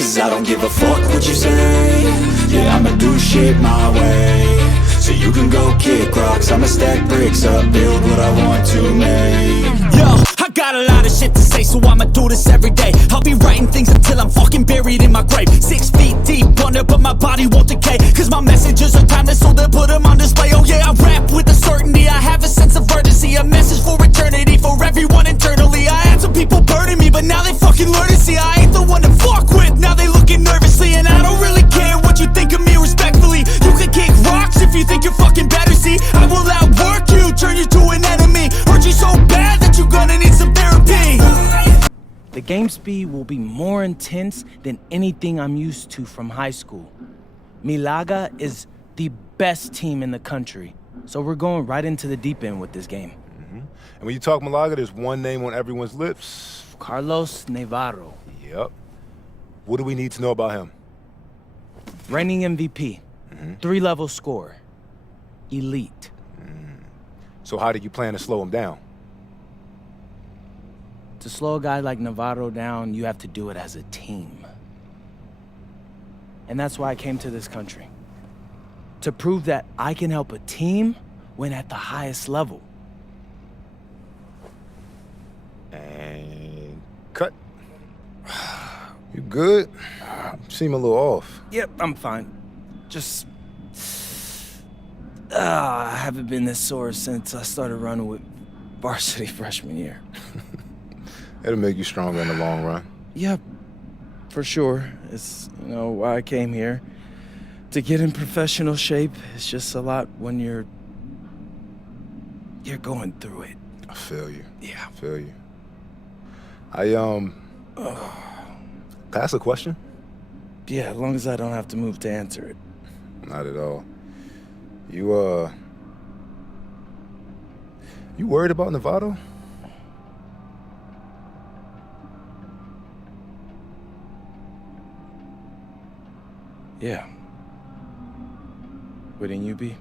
cause I don't give a fuck what you say. Yeah, I'ma do shit my way. So you can go kick rocks, I'ma stack bricks up, build what I want to make. Yo, I got a lot of shit to say, so I'ma do this every day. I'll be writing things until I'm fucking buried in my grave. 6 feet deep under, but my body won't decay, cause my messages are timeless, so they'll put them on display. Oh yeah, I rap with a certainty, I have a sense of urgency, a message for eternity, for everyone internally. I had some people burning me, but now they fucking learn to see I ain't the one to fuck with. Now they looking nervously, and I don't really care what you think of me, respectfully. You can kick rocks if you think you're fucking better, see I will outwork you, turn you to an enemy, hurt you so bad that you're gonna need some therapy. The game speed will be more intense than anything I'm used to from high school. Milaga is the best team in the country, so we're going right into the deep end with this game. And when you talk Malaga, there's one name on everyone's lips. Carlos Navarro. Yep. What do we need to know about him? Reigning MVP. 3-level scorer. Elite. So how do you plan to slow him down? To slow a guy like Navarro down, you have to do it as a team. And that's why I came to this country. To prove that I can help a team win at the highest level. And cut. You good? You seem a little off. Yep, I'm fine. Just... I haven't been this sore since I started running with varsity freshman year. It'll make you stronger in the long run. Yep, for sure. It's, why I came here. To get in professional shape, it's just a lot when you're going through it. I feel you. Yeah. I feel you. Can I ask a question? Yeah, as long as I don't have to move to answer it. Not at all. You worried about Navarro? Yeah. Wouldn't you be?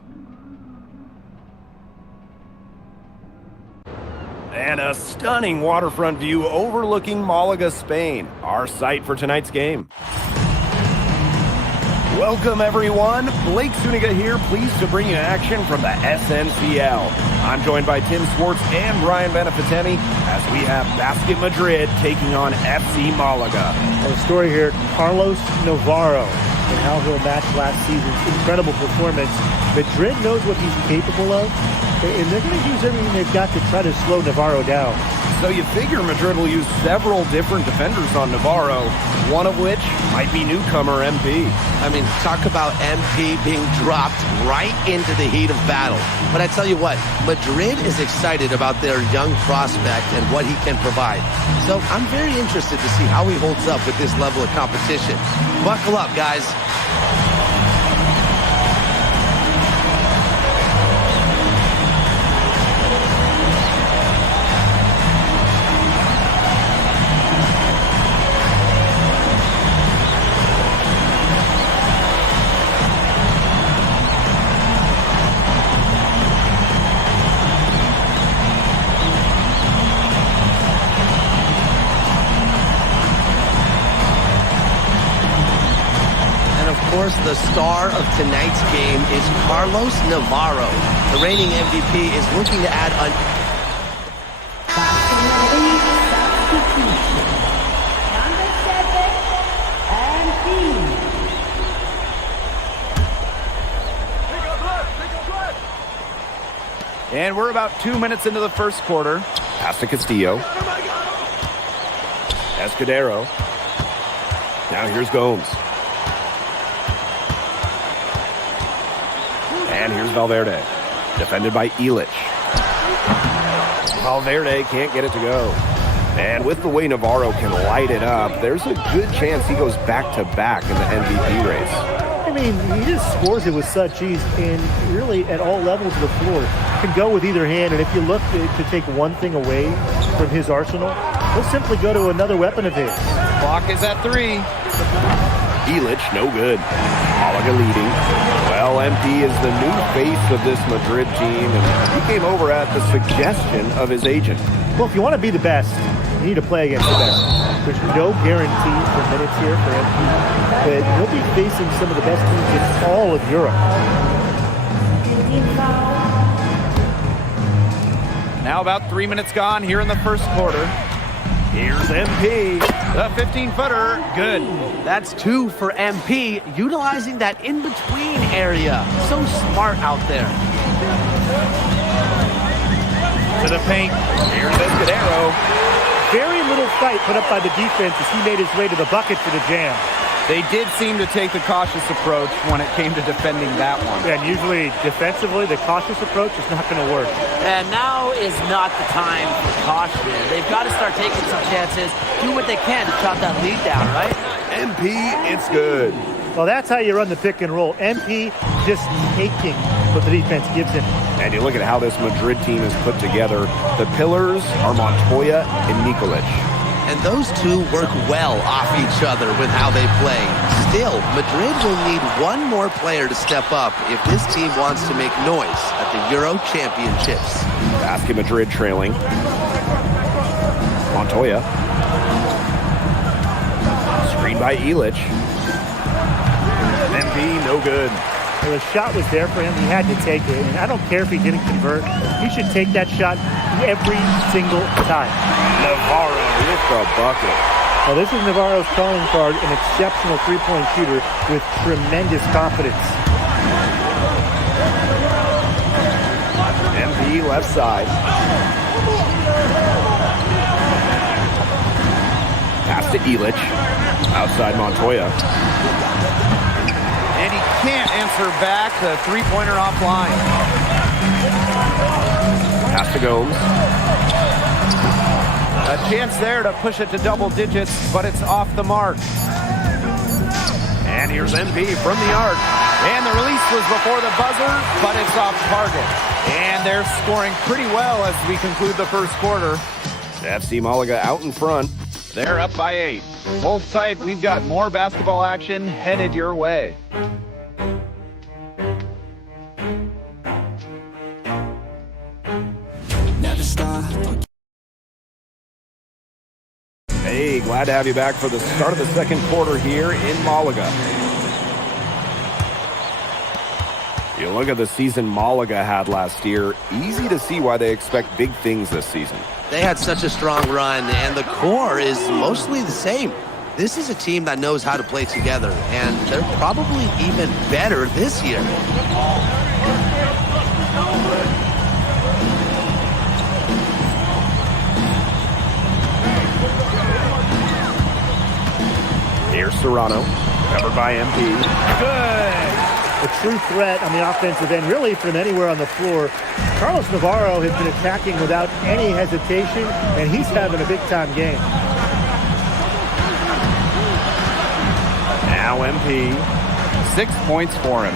And a stunning waterfront view overlooking Malaga, Spain, our site for tonight's game. Welcome, everyone. Blake Zuniga here, pleased to bring you action from the SNCL. I'm joined by Tim Swartz and Brian Beneficeni as we have Basquet Madrid taking on FC Malaga. The story here, Carlos Navarro and how he'll match last season's incredible performance. Madrid knows what he's capable of, and they're going to use everything they've got to try to slow Navarro down. So you figure Madrid will use several different defenders on Navarro, one of which might be newcomer MP. I mean, talk about MP being dropped right into the heat of battle. But I tell you what, Madrid is excited about their young prospect and what he can provide. So I'm very interested to see how he holds up with this level of competition. Buckle up, guys. The star of tonight's game is Carlos Navarro. The reigning MVP is looking to add And we're about 2 minutes into the first quarter. Pass to Castillo. Escudero. Now here's Gomes. And here's Valverde, defended by Illich. Valverde can't get it to go. And with the way Navarro can light it up, there's a good chance he goes back-to-back in the MVP race. I mean, he just scores it with such ease, and really at all levels of the floor. Can go with either hand, and if you look to take one thing away from his arsenal, he'll simply go to another weapon of his. Clock is at 3. Illich, no good. Malaga leading. Well, MP is the new face of this Madrid team, and he came over at the suggestion of his agent. Well, if you want to be the best, You need to play against the best. There's no guarantee for minutes here for MP, but he'll be facing some of the best teams in all of Europe. Now about 3 minutes gone here in the first quarter. Here's MP, the 15-footer, good. That's 2 for MP, utilizing that in-between area. So smart out there. To the paint, here's Escudero. Very little fight put up by the defense as he made his way to the bucket for the jam. They did seem to take the cautious approach when it came to defending that one. And usually defensively, the cautious approach is not going to work. And now is not the time for caution. They've got to start taking some chances, do what they can to chop that lead down, right? MP, it's good. Well, that's how you run the pick and roll. MP just taking what the defense gives him. And you look at how this Madrid team is put together. The pillars are Montoya and Nikolic. And those two work well off each other with how they play. Still, Madrid will need one more player to step up if this team wants to make noise at the Euro Championships. Basquet Madrid trailing. Montoya. Screen by Ilic. MP, no good. Well, the shot was there for him. He had to take it. And I don't care if he didn't convert. He should take that shot every single time. Navarro with the bucket. Well, this is Navarro's calling card, an exceptional three-point shooter with tremendous confidence. MP left side. Pass to Ilic. Outside Montoya. And he can't answer back. The three-pointer offline. Pass to Gomes. A chance there to push it to double digits, but it's off the mark. And here's MP from the arc. And the release was before the buzzer, but it's off target. And they're scoring pretty well as we conclude the first quarter. FC Malaga out in front. They're up by 8. Hold tight, we've got more basketball action headed your way. Never stop. Hey, glad to have you back for the start of the second quarter here in Malaga. You look at the season Malaga had last year, easy to see why they expect big things this season. They had such a strong run, and the core is mostly the same. This is a team that knows how to play together, and they're probably even better this year. Here's Serrano, covered by MP. Good! A true threat on the offensive end, really from anywhere on the floor. Carlos Navarro has been attacking without any hesitation, and he's having a big-time game. Now MP, 6 points for him.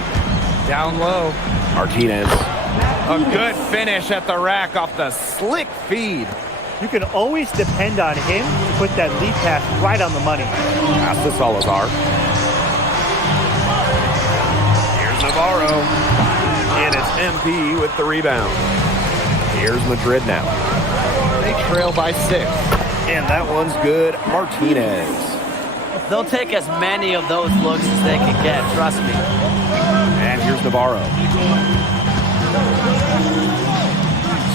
Down low. Martinez. A good finish at the rack off the slick feed. You can always depend on him to put that lead pass right on the money. Pass to Salazar. Here's Navarro. And it's MP with the rebound. Here's Madrid now. They trail by 6. And that one's good. Martinez. They'll take as many of those looks as they can get, trust me. And here's Navarro.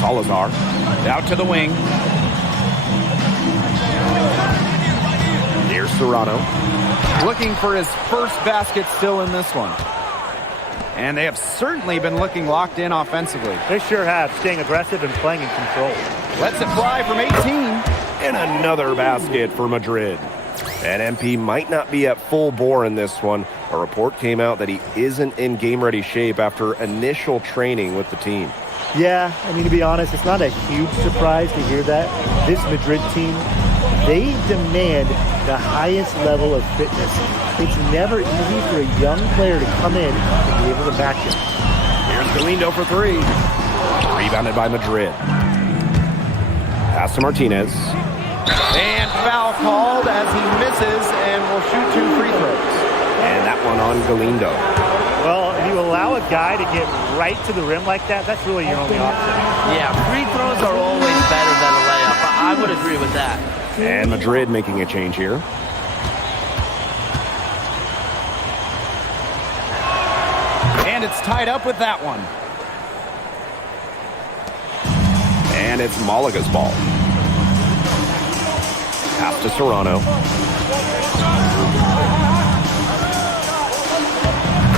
Salazar. Out to the wing. Here's Serrano. Looking for his first basket still in this one. And they have certainly been looking locked in offensively. They sure have, staying aggressive and playing in control. Lets it fly from 18. And another basket for Madrid. And MP might not be at full bore in this one. A report came out that he isn't in game-ready shape after initial training with the team. Yeah, I mean, to be honest, it's not a huge surprise to hear that. This Madrid team, they demand the highest level of fitness. It's never easy for a young player to come in and be able to match it. Here's Galindo for 3. Rebounded by Madrid. Pass to Martinez. And foul called as he misses and will shoot 2 free throws. And that one on Galindo. Well, if you allow a guy to get right to the rim like that, that's really your only option. Yeah, free throws are always better than a layup. I would agree with that. And Madrid making a change here. And it's tied up with that one. And it's Malaga's ball. Pass to Serrano.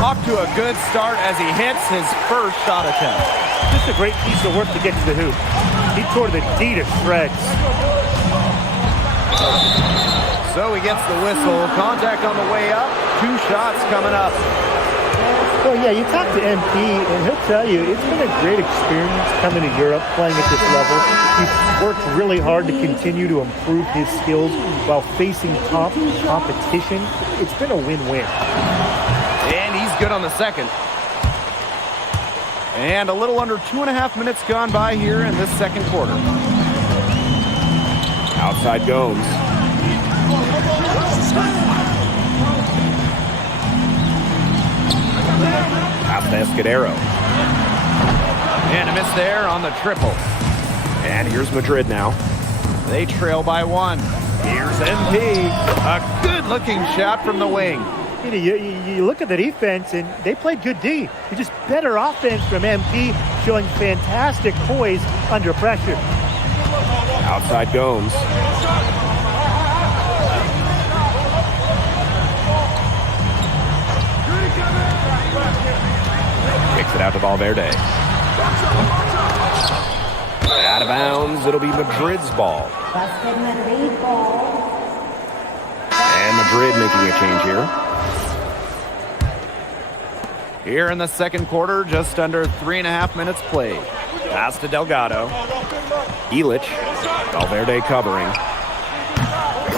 Off to a good start as he hits his first shot attempt. Just a great piece of work to get to the hoop. He tore the D to shreds. So he gets the whistle. Contact on the way up. 2 shots coming up. Well, yeah, you talk to MP, and he'll tell you it's been a great experience coming to Europe, playing at this level. He's worked really hard to continue to improve his skills while facing top competition. It's been a win-win. And he's good on the second. And a little under 2.5 minutes gone by here in this second quarter. Outside Gomes. Pass to Escudero. And a miss there on the triple. And here's Madrid now. They trail by 1. Here's MP. A good-looking shot from the wing. You look at the defense, and they played good D. Just better offense from MP, showing fantastic poise under pressure. Outside Gomes. Kicks it out to Valverde. Out of bounds. It'll be Madrid's ball. Basquet Madrid ball. And Madrid making a change here. Here in the second quarter, just under 3.5 minutes played. Pass to Delgado. Illich. Valverde covering.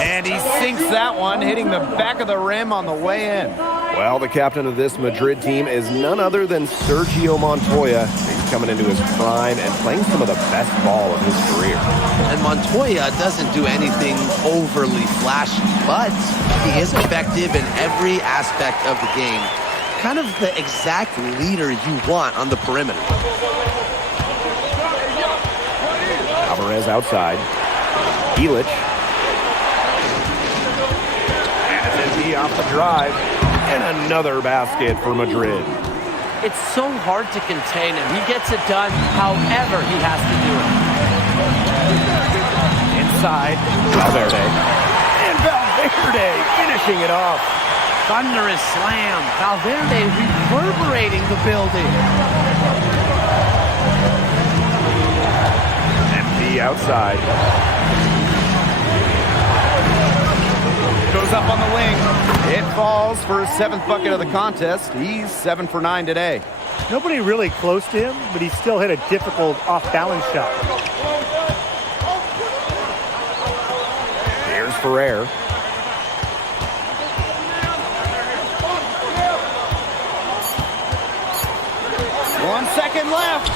And he sinks that one, hitting the back of the rim on the way in. Well, the captain of this Madrid team is none other than Sergio Montoya. He's coming into his prime and playing some of the best ball of his career. And Montoya doesn't do anything overly flashy, but he is effective in every aspect of the game. Kind of the exact leader you want on the perimeter. Alvarez outside. Illich. And MP off the drive. And another basket for Madrid. It's so hard to contain him. He gets it done however he has to do it. Inside. Valverde. And Valverde finishing it off. Thunderous slam. Valverde reverberating the building. MP outside. Goes up on the wing. It falls for his 7th bucket of the contest. He's 7 for 9 today. Nobody really close to him, but he still hit a difficult off-balance shot. Here's Ferrer. One second left.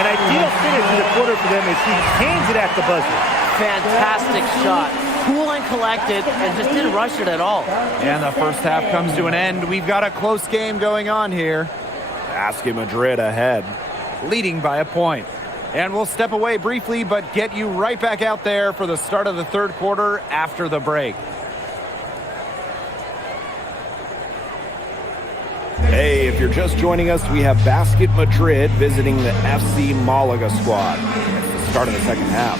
An ideal finish to the quarter for them as he hands it at the buzzer. Fantastic shot. Cool and collected and just didn't rush it at all. And the first half comes to an end. We've got a close game going on here. Basquet Madrid ahead, leading by a point. And we'll step away briefly, but get you right back out there for the start of the third quarter after the break. Hey, if you're just joining us, we have Basquet Madrid visiting the FC Malaga squad. It's the start of the second half.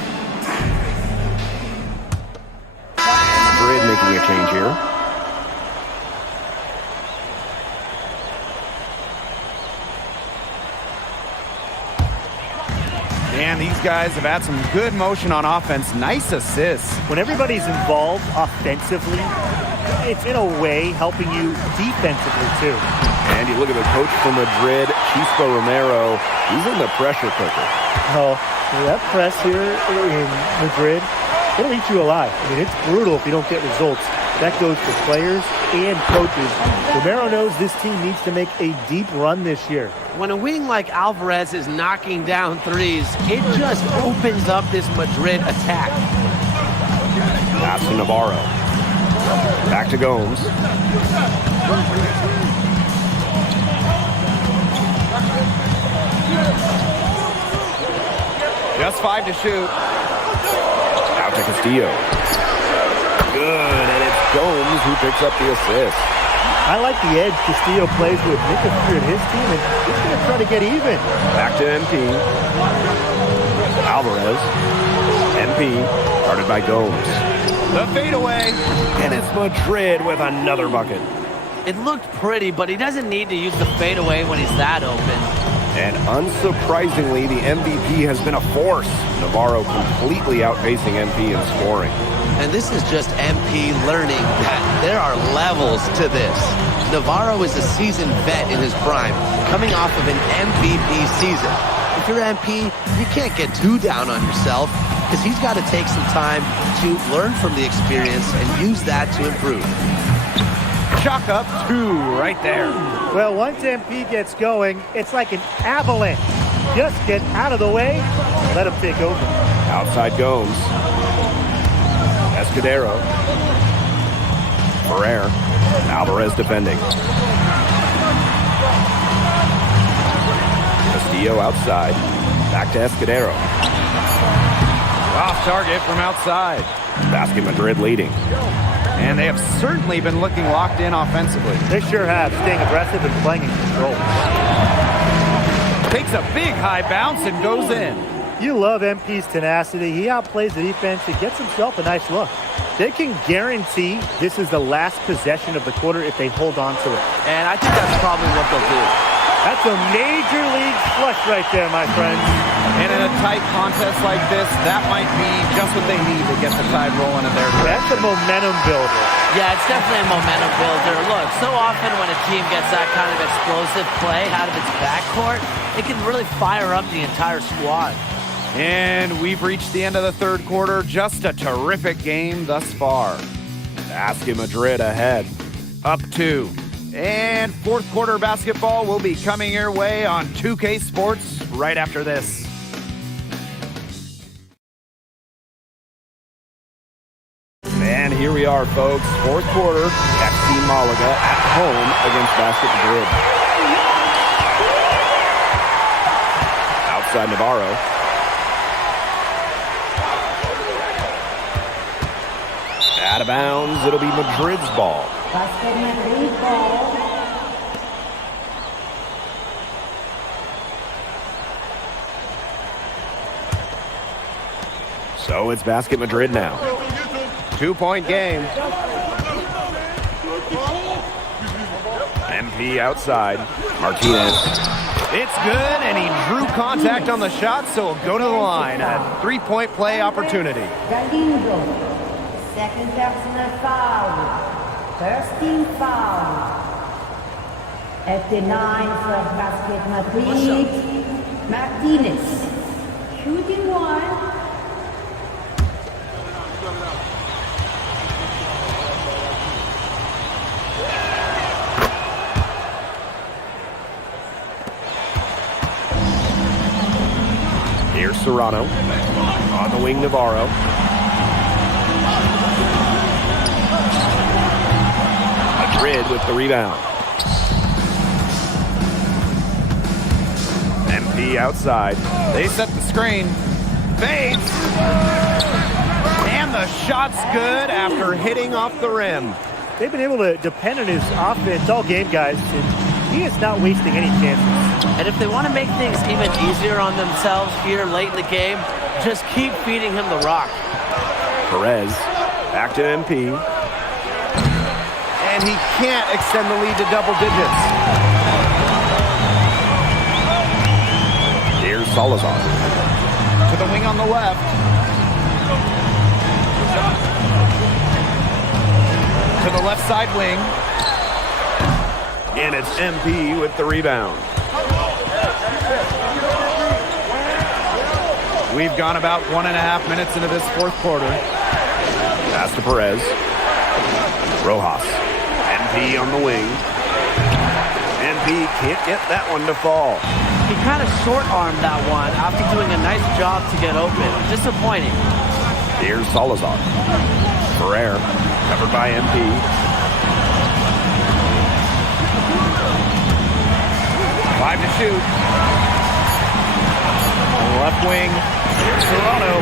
Madrid making a change here. And these guys have had some good motion on offense. Nice assists. When everybody's involved offensively, it's in a way helping you defensively too. And you look at the coach for Madrid, Chispa Romero. He's in the pressure cooker. Oh, that press here in Madrid, it'll eat you alive. I mean, it's brutal if you don't get results. That goes for players and coaches. Romero knows this team needs to make a deep run this year. When a wing like Alvarez is knocking down threes, it just opens up this Madrid attack. Pass to Navarro. Back to Gomes. Just 5 to shoot. Out to Castillo. Good, and it's Gomes who picks up the assist. I like the edge Castillo plays with. Nick and his team, and he's going to try to get even. Back to MP. Alvarez. MP, guarded by Gomes. The fadeaway, and it's Madrid with another bucket. It looked pretty, but he doesn't need to use the fadeaway when he's that open. And unsurprisingly, the MVP has been a force. Navarro completely outpacing MP in scoring. And this is just MP learning that there are levels to this. Navarro is a seasoned vet in his prime, coming off of an MVP season. If you're MP, you can't get too down on yourself, because he's got to take some time to learn from the experience and use that to improve. Chalk up 2 right there. Well, once MP gets going, it's like an avalanche. Just get out of the way, let him take over. Outside Gomes. Escudero. Ferrer. Alvarez defending. Castillo outside. Back to Escudero. Off target from outside. Basquet Madrid leading. And they have certainly been looking locked in offensively. They sure have, staying aggressive and playing in control. Takes a big high bounce and goes in. You love MP's tenacity. He outplays the defense and gets himself a nice look. They can guarantee this is the last possession of the quarter if they hold on to it. And I think that's probably what they'll do. That's a major league flush right there, my friends. And in a tight contest like this, that might be just what they need to get the tide rolling in their direction. That's a momentum builder. Yeah, it's definitely a momentum builder. Look, so often when a team gets that kind of explosive play out of its backcourt, it can really fire up the entire squad. And we've reached the end of the third quarter. Just a terrific game thus far. Basquet Madrid ahead, up 2. And fourth quarter basketball will be coming your way on 2K Sports right after this. And here we are, folks. Fourth quarter, FC Malaga at home against Basquet Madrid. Outside Navarro. Out of bounds, it'll be Madrid's ball. Basquet Madrid ball. So it's Basquet Madrid now. 2-point game. MP outside. Martinez. It's good, and he drew contact on the shot, so he'll go to the line. A 3-point play opportunity. Galindo. Second personal foul. First team foul. At the 9 for Basquet Madrid. Martinez. Shooting 1. Here's Serrano. On the wing, Navarro. Madrid with the rebound. MP outside. They set the screen. Fades. And the shot's good after hitting off the rim. They've been able to depend on his offense all game, guys. And he is not wasting any chances. And if they want to make things even easier on themselves here late in the game, just keep feeding him the rock. Perez, back to MP. And he can't extend the lead to double digits. Here's Salazar. To the wing on the left. To the left side wing. And it's MP with the rebound. We've gone about 1.5 minutes into this fourth quarter. Pass to Perez. Rojas. MP on the wing. MP can't get that one to fall. He kind of short-armed that one after doing a nice job to get open. Disappointing. Here's Salazar. Ferrer, covered by MP. Five to shoot. On the left wing, Serrano,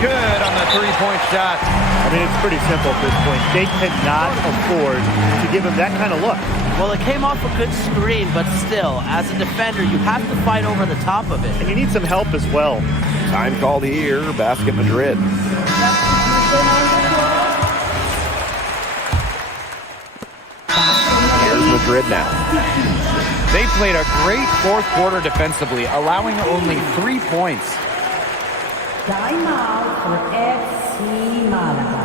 good on the three-point shot. I mean, it's pretty simple at this point. They cannot afford to give him that kind of look. Well, it came off a good screen, but still, as a defender, you have to fight over the top of it. And you need some help as well. Time called here, Basquet Madrid. Here's Madrid now. They played a great fourth quarter defensively, allowing only 3 points. Timeout for FC Malaga.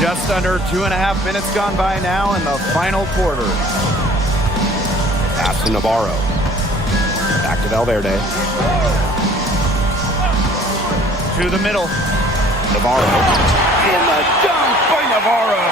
Just under 2.5 minutes gone by now in the final quarter. Pass to Navarro. Back to Valverde. To the middle. Navarro. In the dunk by Navarro.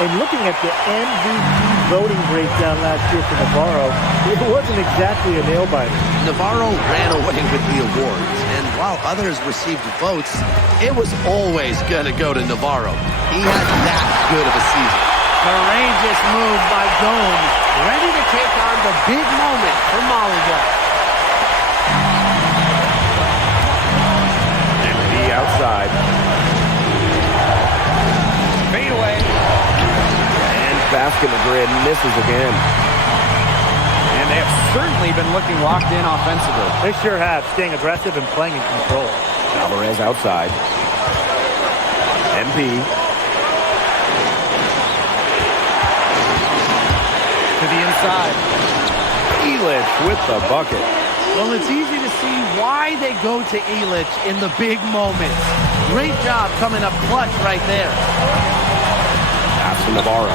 And looking at the MVP voting breakdown last year for Navarro, it wasn't exactly a nail-biter. Navarro ran away with the awards, and while others received votes, it was always going to go to Navarro. He had that good of a season. Courageous move by Gomes, ready to take on the big moment for Malaga. Empty outside. Fade away. And Basquet Madrid misses again. And they have certainly been looking locked in offensively. They sure have, staying aggressive and playing in control. Alvarez outside. MP. To the inside. Elich with the bucket. Well, it's easy to see why they go to Elich in the big moments. Great job coming up clutch right there. Pass to Navarro.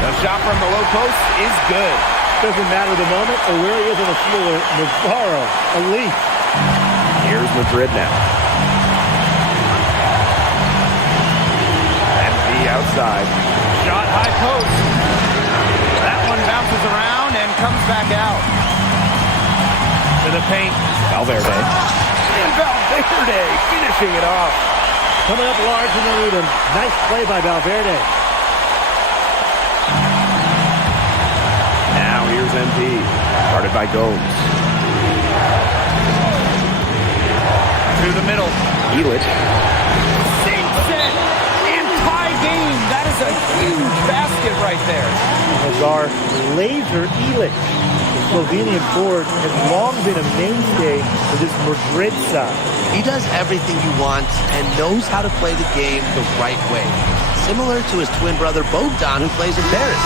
The shot from the low post is good. Doesn't matter the moment or where he is on the floor. Navarro, elite. Here's Madrid now. MP outside. Shot high post. That one bounces around and comes back out. To the paint. Valverde. And Valverde finishing it off. Coming up large in the rhythm. Nice play by Valverde. Now here's MP. Guarded by Gomes. To the middle. Elich. Sinks it. And tie game. That is a huge basket right there. Lazar laser Elich. The Slovenian forward has long been a mainstay for this Madrid side. He does everything you want and knows how to play the game the right way. Similar to his twin brother Bogdan, who plays in Paris.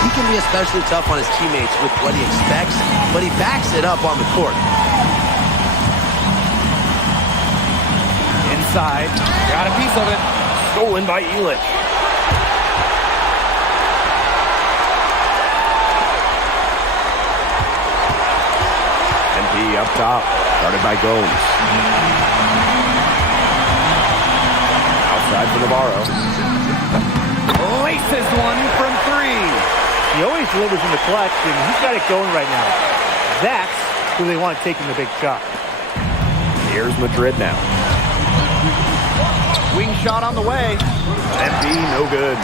He can be especially tough on his teammates with what he expects, but he backs it up on the court. Inside. Got a piece of it. Stolen by Elich. MP up top. Guarded by Gomes. Outside for Navarro. Laces one from three. He always delivers in the clutch, and he's got it going right now. That's who they want taking the big shot. Here's Madrid now. Wing shot on the way. MP no good.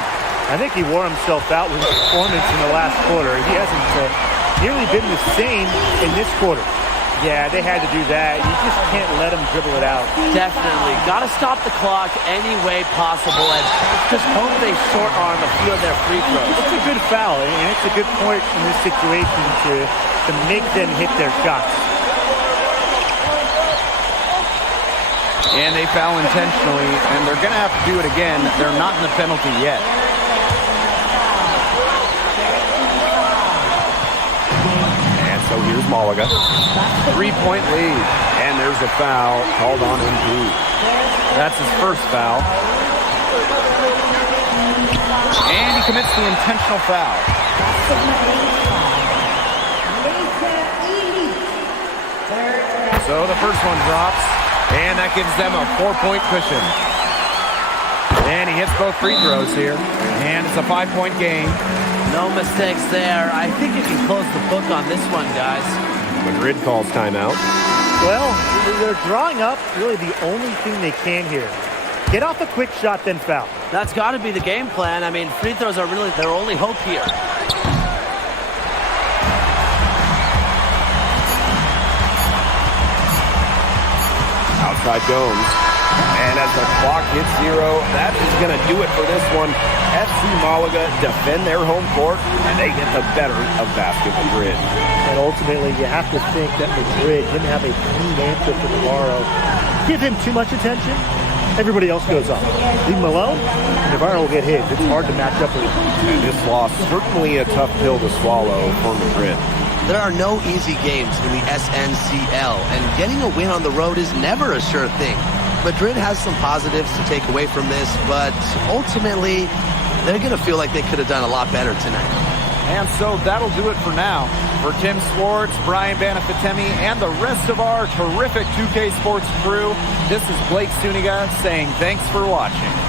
I think he wore himself out with his performance in the last quarter. He hasn't nearly been the same in this quarter. Yeah, they had to do that. You just can't let him dribble it out. Definitely. Got to stop the clock any way possible and just hope they short arm a few of their free throws. It's a good foul, and it's a good point in this situation to make them hit their shots. And they foul intentionally, and they're going to have to do it again. They're not in the penalty yet. And so here's Malaga. 3-point lead. And there's a foul called on MP. That's his first foul. And he commits the intentional foul. So the first one drops, and that gives them a 4-point cushion. And he hits both free throws here, and it's a 5-point game. No mistakes there. I think you can close the book on this one, guys. Madrid calls timeout. Well, they're drawing up really the only thing they can here. Get off a quick shot, then foul. That's got to be the game plan. I mean, free throws are really their only hope here. Ty Jones. And as the clock hits 0, that is going to do it for this one. FC Malaga defend their home court, and they get the better of Basquet Madrid. And ultimately, you have to think that Madrid didn't have a clean answer for Navarro. Give him too much attention, everybody else goes up. Leave him alone, and Navarro will get hit. It's hard to match up with him. And this loss, certainly a tough pill to swallow for Madrid. There are no easy games in the SNCL, and getting a win on the road is never a sure thing. Madrid has some positives to take away from this, but ultimately, they're going to feel like they could have done a lot better tonight. And so that'll do it for now. For Tim Swartz, Brian Banafitemi, and the rest of our terrific 2K Sports crew, this is Blake Suniga saying thanks for watching.